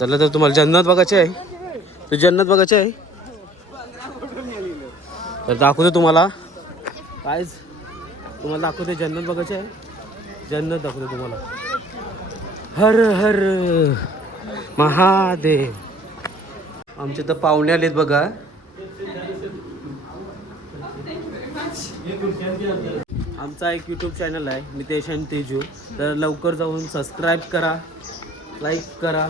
चला तर तुम्हाला जन्नत बघायची आहे. तू जन्नत बघायची आहे? तर दाखवतो तुम्हाला. कायच तुम्हाला दाखवते जन्नत बघायची आहे. जन्नत दाखवतो तुम्हाला. हर हर महादेव. आमचे तर पाहुणे आलेत बघा. आमचा एक यूट्यूब चॅनल आहे नितेश आणि तेजू. तर लवकर जाऊन सबस्क्राईब करा लाईक करा.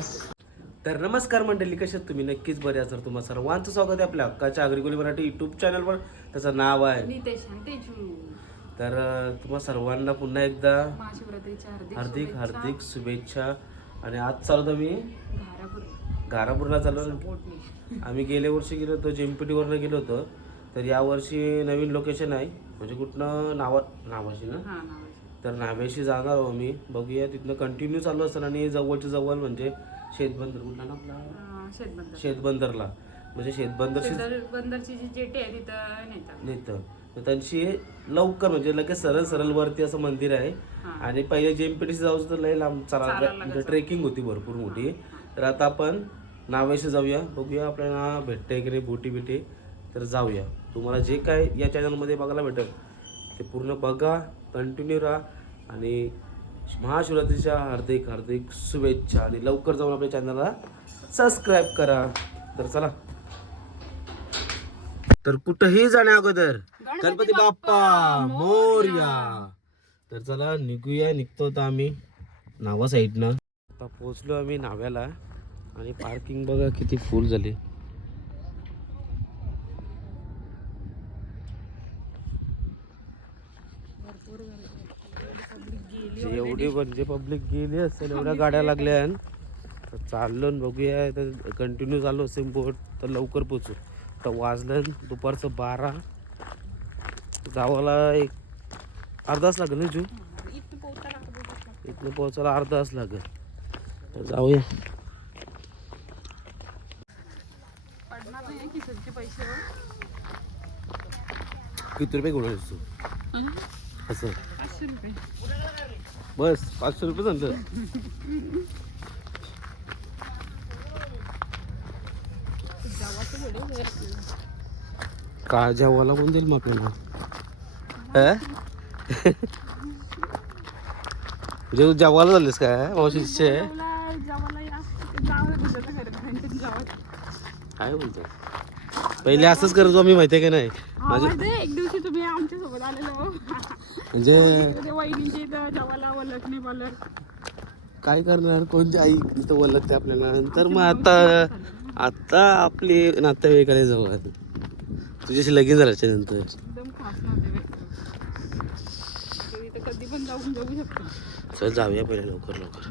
तर नमस्कार मंडळी कशात तुम्ही? नक्कीच बरे असाल तुम्हा सर्वांचं स्वागत आहे आपल्या हक्काच्या अग्रिकोली मराठी यूट्यूब चॅनलवर त्याचं नाव आहे तर तुम्हा सर्वांना पुन्हा एकदा हार्दिक हार्दिक शुभेच्छा. आणि आज चालू मी घारापूरला चालू आम्ही गेल्या वर्षी गेलो होतो जेमपीटीवरनं गेलो होतो. तर यावर्षी नवीन लोकेशन आहे. म्हणजे कुठनं? नावा नावाशी ना? तर नाव्याशी जाणार आहो मी बघूया तिथनं कंटिन्यू चालू असतं आणि जवळच्या जवळ म्हणजे शेतबंदर कुठला ना आपला अं, शेतबंदर. शेतबंदरला. म्हणजे शेतबंदरशी शेतबंदर बंदरची जी जेटी आहे तिथं नेतात. नेतं. तर त्यांची लवकर म्हणजे लगेच सरळ सरळ वरती असं मंदिर आहे. हा. आणि पहिले जेमपीटीसी जाऊ तर लय लांब चालायला चाला लागायचं. म्हणजे ट्रेकिंग होती भरपूर मोठी. तर आता आपण नावेशी जाऊया. बघूया आपल्याला भेटते की नाही बोटी बिटी. तर जाऊया. तुम्हाला जे काय या चॅनलमध्ये बघायला भेटेल ते पूर्ण बघा कंटिन्यू राहा. आणि महाशिवरात्रीच्या हार्दिक हार्दिक शुभेच्छा आणि लवकर जाऊन आपल्या चॅनलला सबस्क्राईब करा. तर चला. तर कुठंही जाण्या अगोदर गणपती बाप्पा मोर्या. तर चला निघूया निघतो आता आम्ही नावा साईडनं आता पोचलो आम्ही नाव्याला आणि पार्किंग बघा किती फुल झाली. एवढी म्हणजे पब्लिक गेली असेल एवढ्या गाड्या लागल्या तर चाललो बघूया तर कंटिन्यू चाललो असेल बोट तर लवकर पोचू तर वाजलं दुपारचं बारा. जावाला एक अर्धा तास लागेल ना जू. इथनं पोहोचायला अर्धा तास लागेल. तर जाऊया. हो. किती रुपये घेऊन तू? असं. बस पाचशे रुपये आपल्याला. का जेवायला कोण देईल मग आपल्याला? अं? म्हणजे तू जेवायला झालीस काय मावशीचे? जावं नाही जावं काय बोलतो पहिले असंच करतो आम्ही का नाही? आवाज आहे, एक दिवशी तुम्ही आमच्यासोबत आलेलो. म्हणजे काय करणार? कोणती आई इथं बोलत ते आपल्याला? नंतर मग आता आता आपली नातेवाईकाला जाऊ तुझ्याशी लगीन झाल्याच्यानंतर. एकदम खास नव्हते इथं कधी पण जाऊन जाऊ शकतो. चल जाऊया पहिले लवकर लवकर.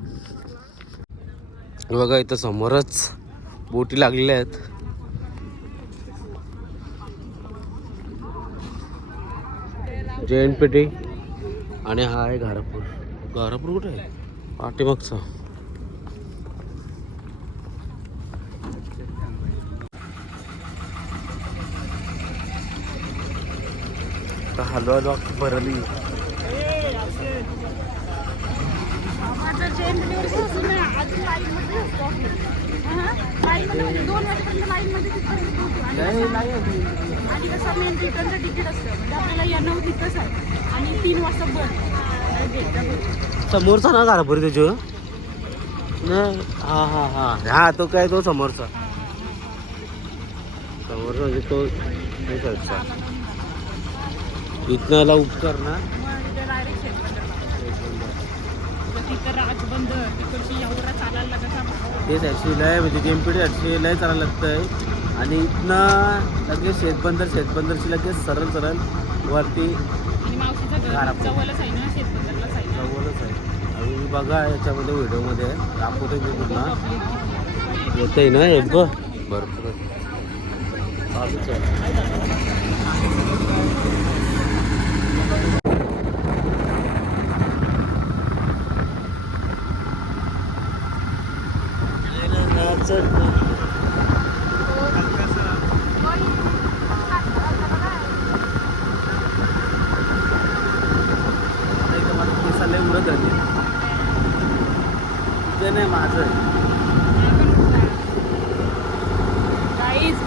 बघा इथं समोरच बोटी लागलेल्या आहेत. जैन पेटी आणि हा आहे घारापूर घारापूर कुठे आहे? पाठीमागचा. आता हलवा हलवा भरली. म्हणजे आणि कसं मेन रिटर्नचं तिकीट असतं. म्हणजे आपल्याला या नऊ तिथंच आहे. आणि तीन वाजता बंद. समोरचा ना घारापुरी त्याच्या नाही हा हा हा. हा तो काय तो समोरचा. समोरचा म्हणजे तो इथनं याला उपकार ना. तेच ॲक्च्युली लय म्हणजे तिथं राजबंदर तिकडची एवढा चालायला लागत ॲक्च्युली आहे लय चालायला आणि इथनं लगेच शेतबंदर शेतबंदरची लगेच सरळ सरळ वरती आणि मावशीचं घर घरापुढे. जवळच आहे ना शेतबंदरलाच आहे ना जवळच आहे. आणि तुम्ही बघा याच्यामध्ये व्हिडिओमध्ये दाखवतोय मी पुन्हा येतंय ना एक भरपूर चालूच आहे. उडत राहते ते नाही माझं आहे.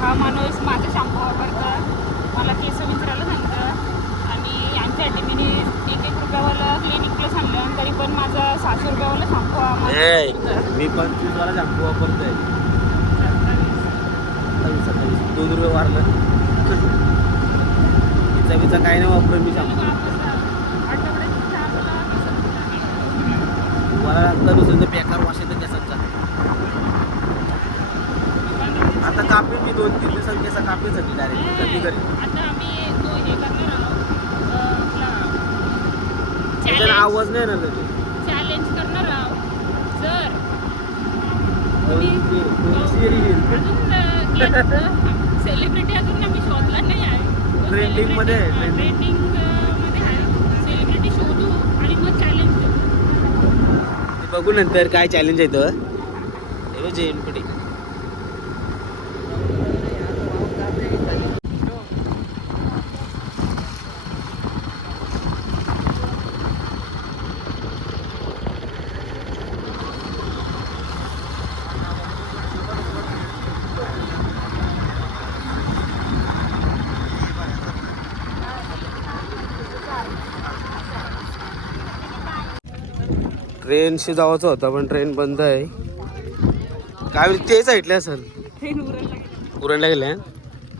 हा माणूस माझा शॅम्पू वापरतं मला केस विचारायला सांगतं आणि आमच्या टीव्हीने एक एक रुपयावाला क्लिनिक प्लस आणलं तरी पण माझा सहाशे रुपयावाला शॅम्पू हा माझा ए, विकतं. मी पंचवीस वाला शॅम्पू वापरतोय सत्तावीस रुपये वारलं तिचा बिचा काही नाही वापरत मी चारला मला दुसरं बेकार वास येतं केसांचा. आता कापीन मी दोन तीन दिवसांनी केसा कापीसाठी डायरेक्ट कधी घरी आता आम्ही तो हे करणार आहोत. त्याच्यानं चॅलेंज आवाज नाही येणार त्याचे चॅलेंज करणार आहोत. जर कोणी- कोणी शिरी घेईल. अजून सेलिब्रिटी अजून आम्ही शोधला नाही मध्ये. ट्रेंडिंगमध्ये सेलिब्रिटी शोधू आणि मग चॅलेंज बघू नंतर काय चॅलेंज येतं हे जेन ट्रेनशी जायचं होतं पण ट्रेन बंद आहे. काय तेच ते असेल. उरणला गेल्या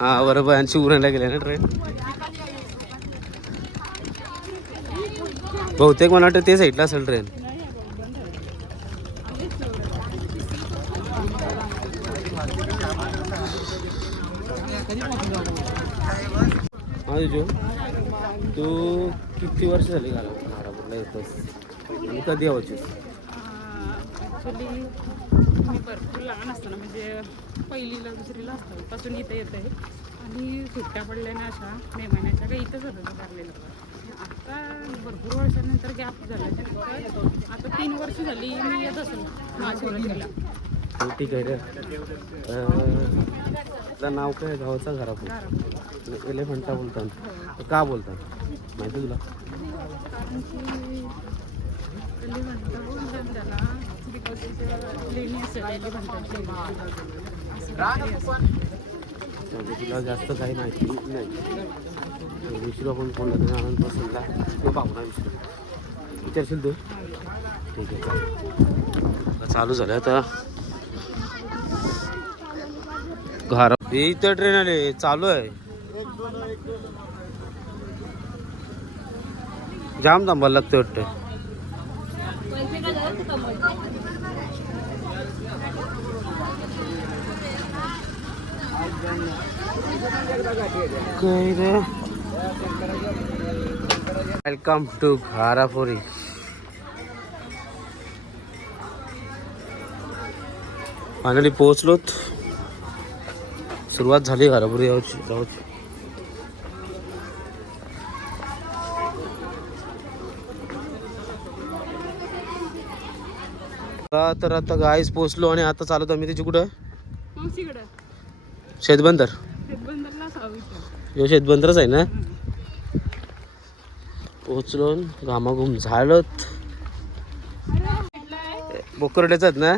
हा? बरोबर आणखी उरणला गेल्या ना ट्रेन? बहुतेक मला वाटतं तेच ऐकलं असेल ट्रेन हा जो तू किती वर्ष झाली घाला नारापूरला येतोस यावचीस ॲक्च्युली मी भरपूर लहान असताना म्हणजे पहिलीला दुसरीला असताना पासून इथं येत आहे. आणि सुट्ट्या पडल्या ना अशा मे महिन्याच्या काही इथंच होतं भरलेलं आता भरपूर वर्षानंतर गॅप झाला. त्यानंतर आता तीन वर्ष झाली मी येत असेल महाशिवरात्रीला. हो, ठीक आहे रे. तुझं नाव काय गावाचा घरापूर एलिफंटा बोलतात. का बोलतात? माहिती तुला? म्हणतात त्याला बिकॉज लेणी लेणी म्हणतात तुला जास्त काही माहिती नाही. विचारू आपण कोणला तरी आनंद पसंतला तो पाहुणा विचारू विचारशील तू? ठीक आहे आता चालू झालं आता. घर इथं ट्रेन आले चालू आहे. जाम थांबायला लागतं वाटतं. वेलकम टू घारापुरी फायनली पोहोचलोत. सुरुवात झाली घारापुरी यावची तर आता गाईस पोचलो आणि आता चालत आम्ही त्याची कुठं? शेतबंदर. यो शेतबंदरच आहे ना? पोचलो घामाघूम झालत. बोकरड्याच आहेत ना?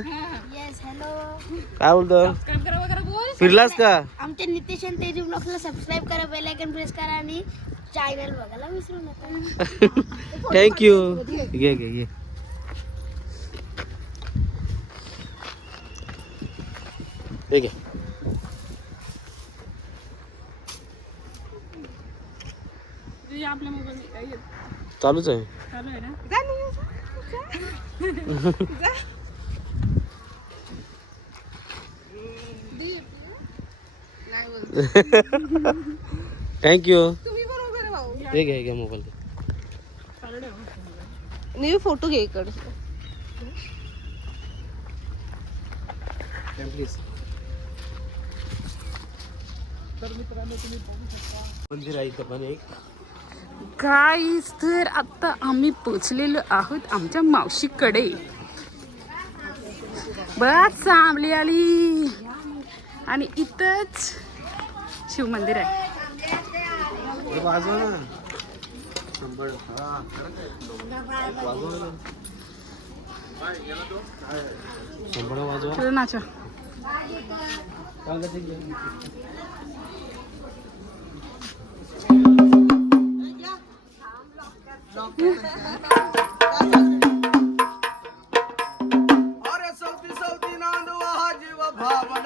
येस हॅलो काय बोलतो? सबस्क्राईब करा वगैरे बोल. फिरलास का? आमच्या नितेश आणि तेजू ब्लॉगला सबस्क्राईब करा बेल आयकन प्रेस करा आणि चॅनल बघायला विसरू नका. थँक्यू घे घे घे. हे घे तुझी आपल्या मोबाईल चालूच आहे. चालू आहे ना? थँक्यू हे. घे. हे घे मोबाईल मी फोटो घे इकडे. प्लीज मंदिर आहे इथं पण एक. गाईस तर आता आम्ही पोचलेलो आहोत आमच्या मावशीकडे. बस चांबली आली. आणि इथंच शिवमंदिर आहे. नाचा अरे सवती सवती नांदवा जीव भावन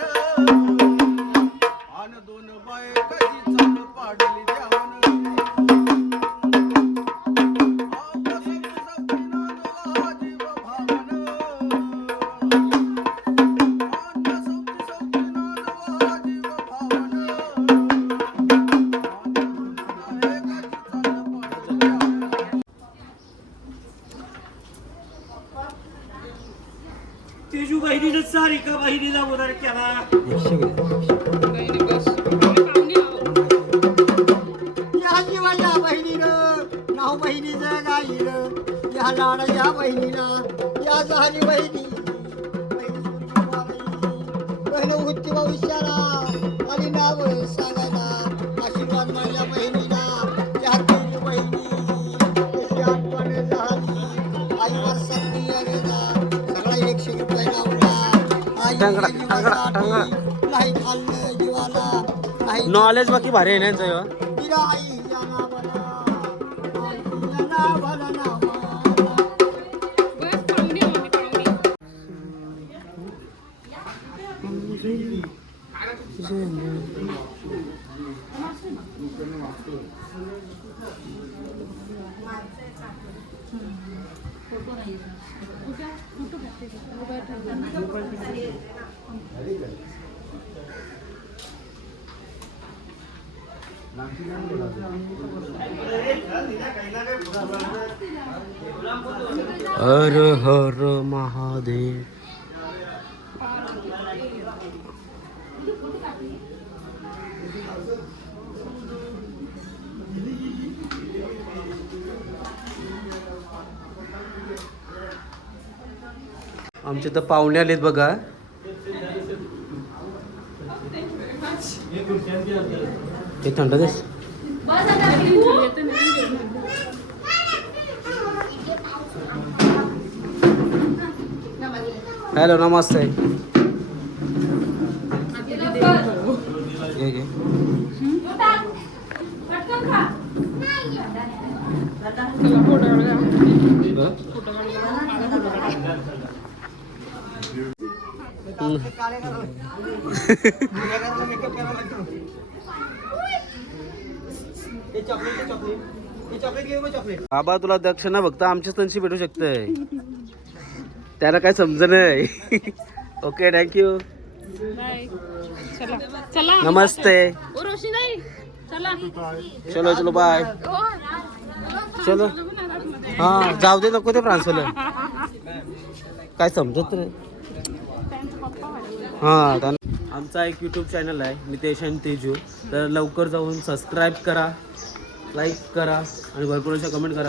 बहिणीनं सारिका बहिणीला उदार केला. नॉलेज बाकी भारी आहे ना यांचं ह्यो. विराई या नावाला, आई या नावाला नावाला. बस पाहुणे आम्ही पाहुणे हर हर महादेव। आमचे तर पाहुणे आलेत बघा. हे थंड बाबा तुला दक्षिणा फक्त आमच्याच तनशी भेटू शकतंय त्याला काय समज नाही ओके थँक्यू बाय. चला. चला. नमस्ते. चला. चलो चलो बाय चलो. हा जाऊ दे नको ते फ्रान्सला काय समजत नाही. हा आमचा एक यूट्यूब चॅनल आहे नितेश आणि तेजू. तर लवकर जाऊन सबस्क्राईब करा. लाईक करा आणि भरपूर अशा कमेंट करा.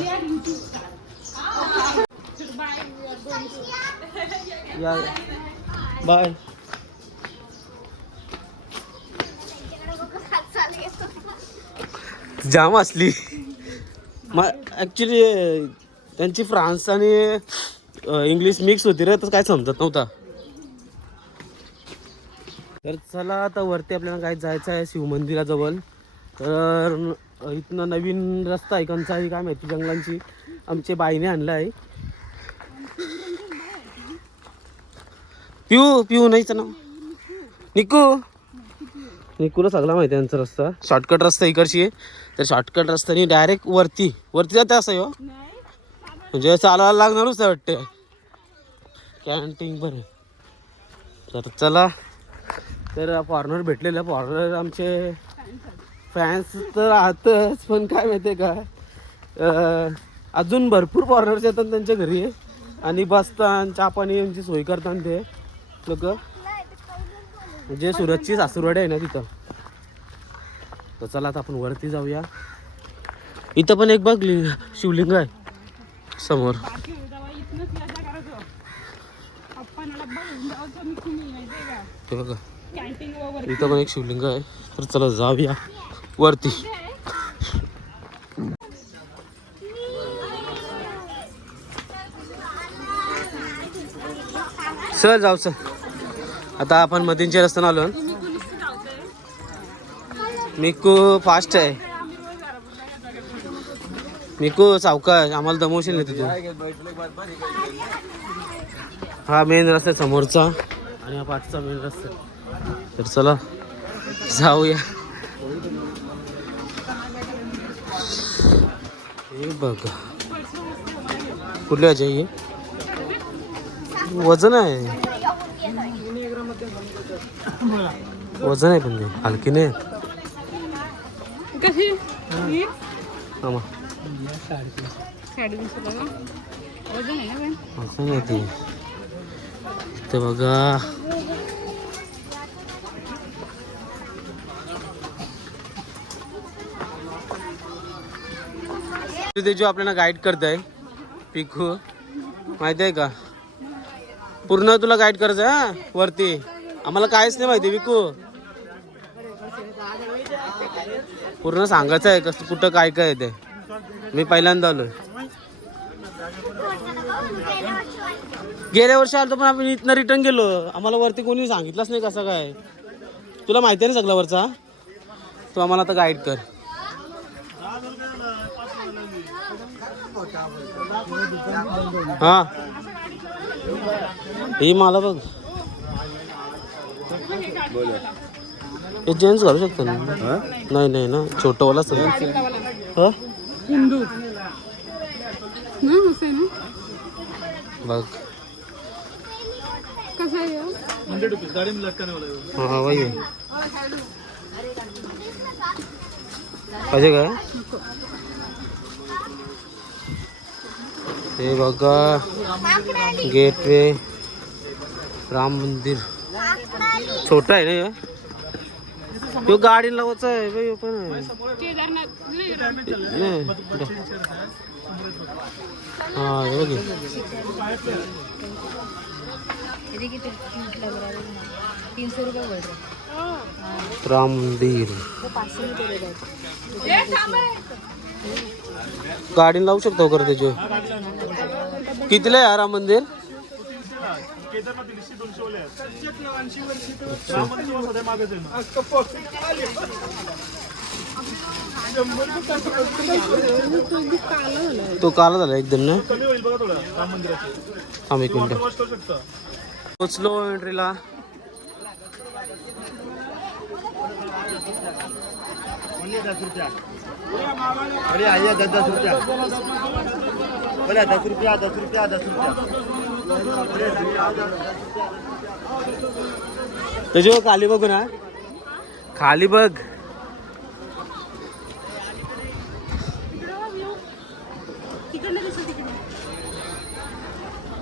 या. बाय जाम असली. मग ॲक्च्युली त्यांची फ्रान्स आणि इंग्लिश मिक्स होती रे तर काय समजत नव्हता. तर चला आता वरती आपल्याला काय जायचं आहे शिवमंदिराजवळ तर इथनं नवीन रस्ता आहे कंचा आहे काय माहिती जंगलांची आमच्या बाईने आणला आहे. पिऊ पिऊ नाहीच ना निकू. निकूला सगळा माहिती आहे यांचा रस्ता. शॉर्टकट रस्ता इकडची आहे. तर शॉर्टकट रस्त्याने डायरेक्ट वरती. वरती जाते असं हो. म्हणजे चालायला लागणारच आहे वाटते. कॅन्टीन पण तर चला. तर फॉरनर भेटलेलं. फॉरनर आमचे फॅन्स तर आहातच पण काय माहिती आहे का अजून भरपूर फॉरनर्स येतात त्यांच्या घरी. आणि बसतात चहा पाणी यांची सोय करतात ते. लोक. म्हणजे सुरतची सासूरवाडी आहे ना तिथं. तर चला आता आपण वरती जाऊया. इथं पण एक बघ लि- शिवलिंग आहे. समोर. बघा. इथं पण एक शिवलिंग आहे. तर चला जाऊया. वरती. चल जाऊ सर. आता आपण मदींच्या रस्त्यानं आलो. निकू फास्ट आहे. निकू सावकाश आम्हाला दमवशील नाही तू हा मेन रस्ता आहे समोरचा. आणि हा पाठचा मेन रस्ता तर चला जाऊया. हे बघा. कुठल्या याच्या हे? वजन आहे. वजन आहे पण ते. हलकी नाही. कशी? ही? आमा. साडेतीनशेला का? वजन आहे ना बाई? वजन आहे ते. ते बघा. तिथे जो आपल्याला गाईड करत आहे पिकू माहिती आहे का? पूर्ण तुला गाईड करायचं आहे हा? वरती? आम्हाला काहीच नाही माहिती पिकू. पूर्ण सांगायचं आहे कसं कुठं काय काय ते. मी पहिल्यांदा आलोय. गेल्या वर्षी आलो पण आपण इथनं रिटर्न गेलो. आम्हाला वरती कोणी सांगितलंच नाही कसं काय. तुला माहिती आहे ना सगळं वरचा तू आम्हाला आता गाईड कर. हा. ही मला बघ. हे जेंट्स घालू शकतो ना? नाही नाही ना. छोटंवाला सगळं हा? बघ. हे? हा वही. पाहिजे काय हे बघा. गेटवे. राम मंदिर. छोटा आहे ना तो गाडी लावायचा आहे. बे, पण हा राम मंदिर. गाडी लावू शकतो कर त्याचे? कितीला आहे राम मंदिर तो काला झाला एकदम ना? थांब एक मिनिट. पोचलो एंट्रीला अरे आइए दस दस रुपया. बोले दस रुपया दस रुपया दस रुपया. त्याच्यावर खाली बघू ना खाली बघ.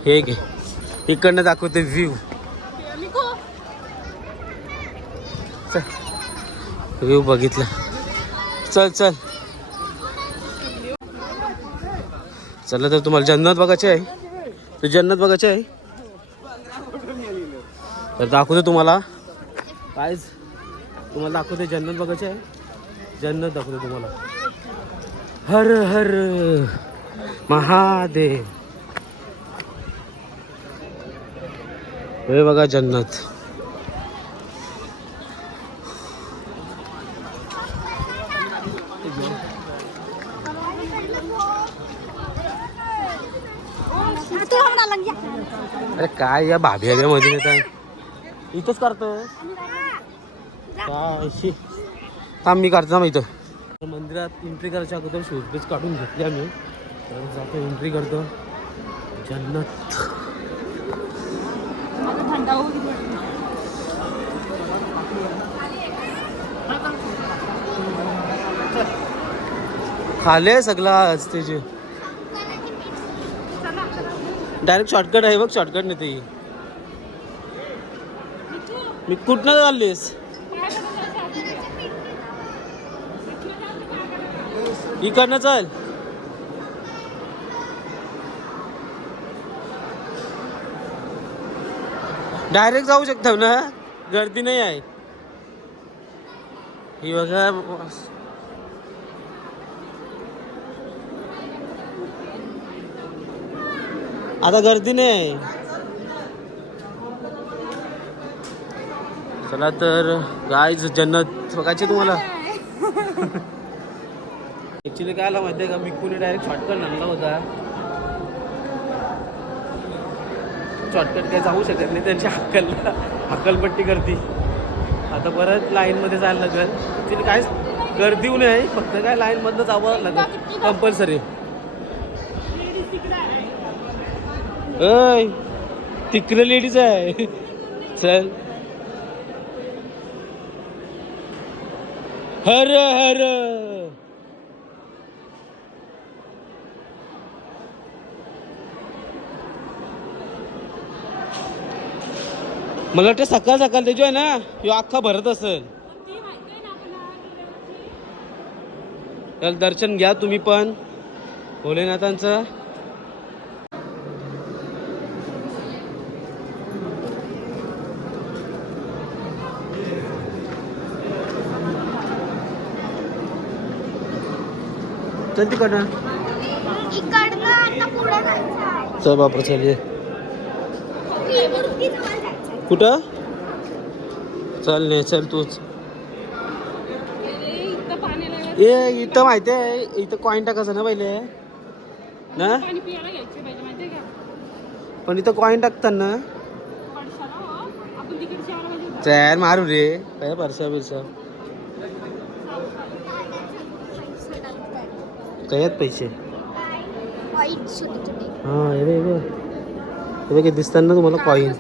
हे घे. इकडनं दाखवते व्ह्यू व्ह्यू बघितला. चल चल. चला तर तुम्हाला जन्नत बघायची आहे. तर जन्नत बघायची आहे. तर दाखवतो तुम्हाला. कायच तुम्हाला दाखवते जन्नत बघायची आहे. जन्नत दाखवतो तुम्हाला. हर हर महादेव. हे बघा जन्नत अरे काय या भाभी भाभ्या मध्ये इथंच करतो काय थांब मी करतो ना इथं. मंदिरात एंट्री करायच्या अगोदर शूज बीज काढून घेतली आम्ही. तर जातो एंट्री करतो. जन्नत. खाले सगळं सगळा त्याचे डायरेक्ट शॉर्टकट आहे बघ शॉर्टकट नाही ते. मी कुठनं चाललीस? इकडनं चल. डायरेक्ट जाऊ शकतो ना? गर्दी नाही आहे. ही बघा आता गर्दी नाही. चला तर गायज जन्नत बघायची तुम्हाला. ॲक्च्युली काय आला माहिती आहे का? मी कुणी डायरेक्ट शॉर्टकट आणला होता. शॉर्टकट काय जाऊ शकत नाही त्यांच्या हक्कलला हक्कलपट्टी करते आता परत लाईनमध्ये जायला लागेल. ॲक्च्युली काहीच गर्दी होऊ नये फक्त काय लाईनमधनं जावं लागेल. कंपल्सरी अय तिकडे लेडीज आहे. चल. हर हर. मला वाटतं सकाळ सकाळ त्याची आहे ना यो अख्खा भरत असेल. चल दर्शन घ्या तुम्ही पण. भोलेनाथांचं. चल तिकडनं. इकडनं आता पुढे जायचं. आहे चल बापा चल ये. कुठं? चल ने चल तूच. ए इथं माहिती आहे इथं कॉईन टाकायचं ना पहिले. ना? पाणी इथं कॉईन टाकताना. हो. चॅर मारू रे. काय परसा बिरसा कयात पैसे? हां हे बघ, हे बघ. हे दिसतात ना तुम्हाला कॉईन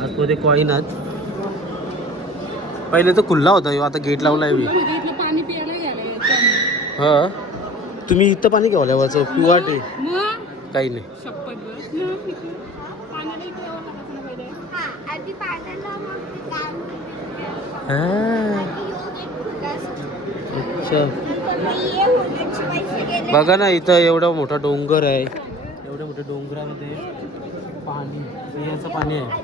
आतमध्ये कॉईन आत पहिले तर खुल्ला होता आता गेट लावलाय मी. इथलं पाणी पियाला घ्यायला यायचं हा. तुम्ही इथं पाणी घ्यावं वाचं पिवा ते. मग? काही नाही शपथ बस मग इकडं पाण्याला इकडे यावं लागायचं ना पहिले हा आधी पाण्याला मग ते काम हा, योगेट अच्छा. बघा ना इथं एवढा मोठा डोंगर आहे. एवढ्या मोठ्या डोंगरामध्ये पाणी पिण्याचं पाणी आहे.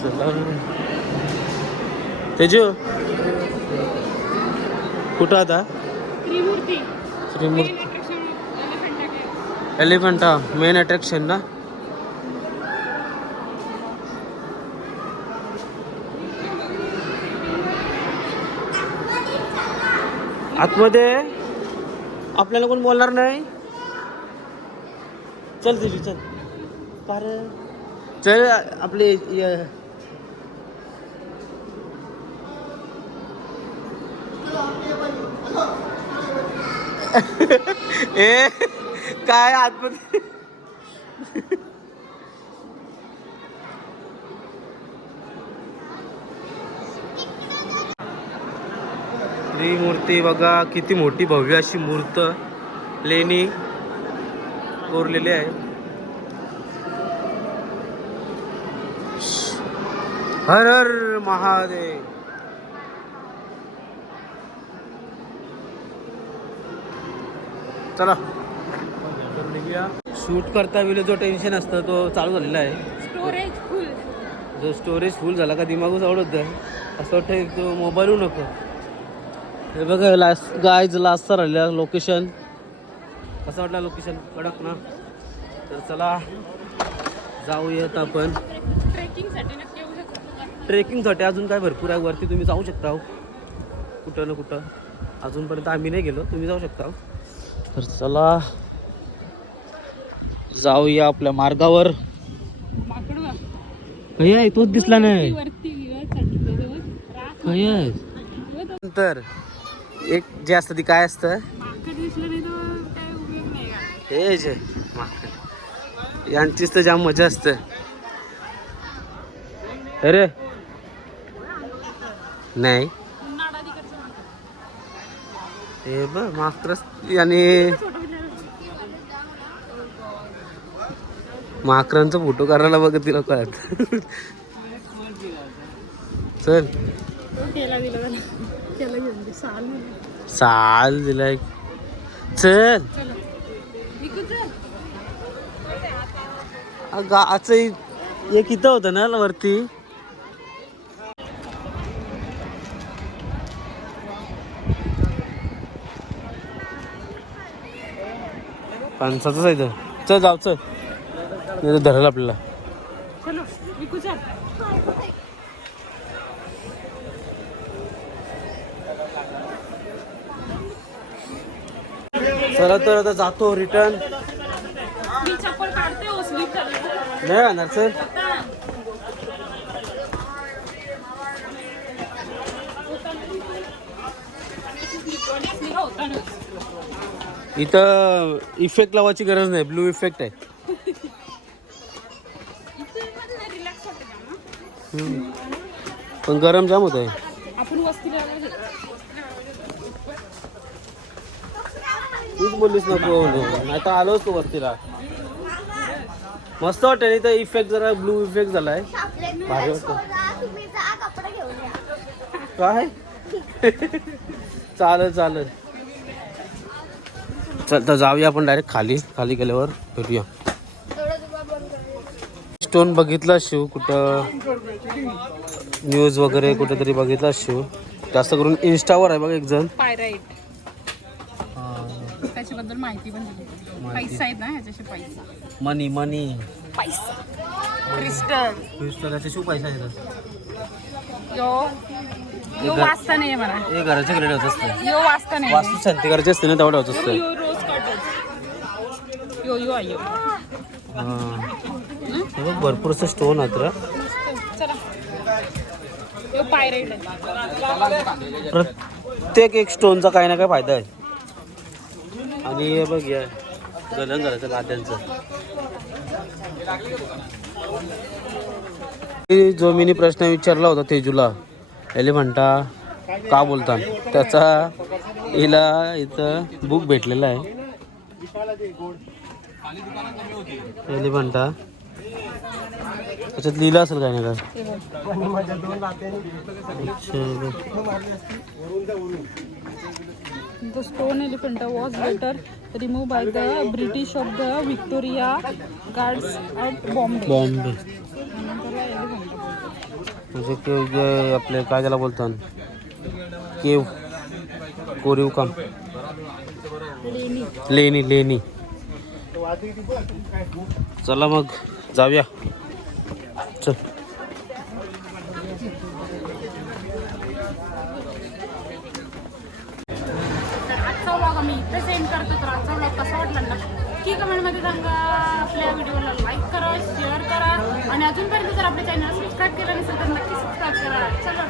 चला. तेजू कुठं आता? त्रिमूर्ती. एलिफंटा मेन अट्रॅक्शन ना? आतमध्ये? आपल्याला कोण बोलणार नाही? चल तुझी चल. पार. चल आपले ए काय आतमध्ये? मूर्ती बघा किती मोठी भव्य अशी मूर्त लेणी कोरलेली आहे. हर हर महादेव. चला. शूट करता वेळी जो टेन्शन असतं तो चालू झालेला आहे. स्टोरेज फुल जो स्टोरेज फुल झाला का दिमागच आवडत असं वाटतं एक तो मोबाईलू नको. हे बघा लास्ट गायज लास्टचा राहिलेला लोकेशन कसं वाटलं लोकेशन कडक ना? तर चला जाऊयात आपण. ट्रेकिंगसाठी नक्की येऊ शकतो ट्रेकिंगसाठी अजून काय भरपूर आहे. वरती तुम्ही जाऊ शकता हो. कुठं ना कुठं. अजूनपर्यंत आम्ही नाही गेलो. तुम्ही जाऊ शकता हो. तर चला जाऊया आपल्या मार्गावर. काय आहे? तोच दिसला नाही. काय आहे? नंतर एक जे असतं ती काय असतं? हे जे यांचीच तर जाम मजा असते. अरे. नाही. हे बघ मास्टर याने माकरांचा फोटो करायला बघत ती लोक आहेत चल. साल दिलाय. चल. अगं असं एक इथं होतं ना वरती. फणसाचंच आहे इथं. चल जाऊ चल. नाही तर धरेल आपल्याला. चलो तर आता जातो रिटर्न नाही राहणार सर इथं इफेक्ट लावायची गरज नाही ब्लू इफेक्ट आहे. हम्म. पण गरम जाम होत आहे. तूच बोललीस नको नाही तर आलोच तू वस्तीला. मस्त वाटतं इथं इफेक्ट जरा ब्लू इफेक्ट झालाय. भारी वाटतं तुम्ही जा कपडे घेऊन या. काय? चालेल चालेल. चल तर जाऊया आपण डायरेक्ट खाली. खाली गेल्यावर भेटूया. स्टोन बघितला शिव कुठं? न्यूज वगैरे कुठेतरी बघितला शिव. जास्त करून इंस्टावर आहे बघ एक जण पायराईट त्याच्याबद्दल माहिती पण दिली. पैसा आहेत ना ह्याच्याशी पैसा. मनी मनी पैसा. क्रिस्टल शिव पैसा येतात यो. यो वाचता नाही मला हे घराच्या क्रेडिट होत असतं यो वाचता नाही वास्तू शांती करायची असते ना तेवढं होत असतं यो यो यो आहे यो हा. बघ स्टोन प्रत्येक एक स्टोनचा काही ना काही फायदा आहे. आणि हे बघ या गलन झालं लाद्यांचं जो मी प्रश्न विचारला होता तेजूला एलिफंटा का बोलतात त्याचा हिला इथं बुक भेटलेला आहे. पहली बनता अच्छा लीला असल का अच्छा stone elephant was better remove by the British of the Victoria guards of Bombay Bombay म्हणजे ते जे आपले काय त्याला बोलतो केव कोरीव काम. लेनी लेनी लेनी चला मग जाऊया. चल. तर आजचा व्लॉग आम्ही इथे सेंड करतो तर आजचा व्लॉग कसा वाटला नक्की कमेंटमध्ये सांगा आपल्या व्हिडिओला लाईक करा शेअर करा आणि अजूनपर्यंत जर आपल्या चॅनल सबस्क्राईब केलं नसेल तर नक्की सबस्क्राईब करा. चलो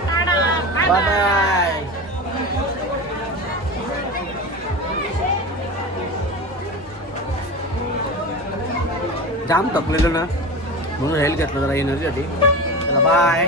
बाय जाम थकलेलं ना. म्हणून हेल्थ घेतलं जरा एनर्जीसाठी चला बाय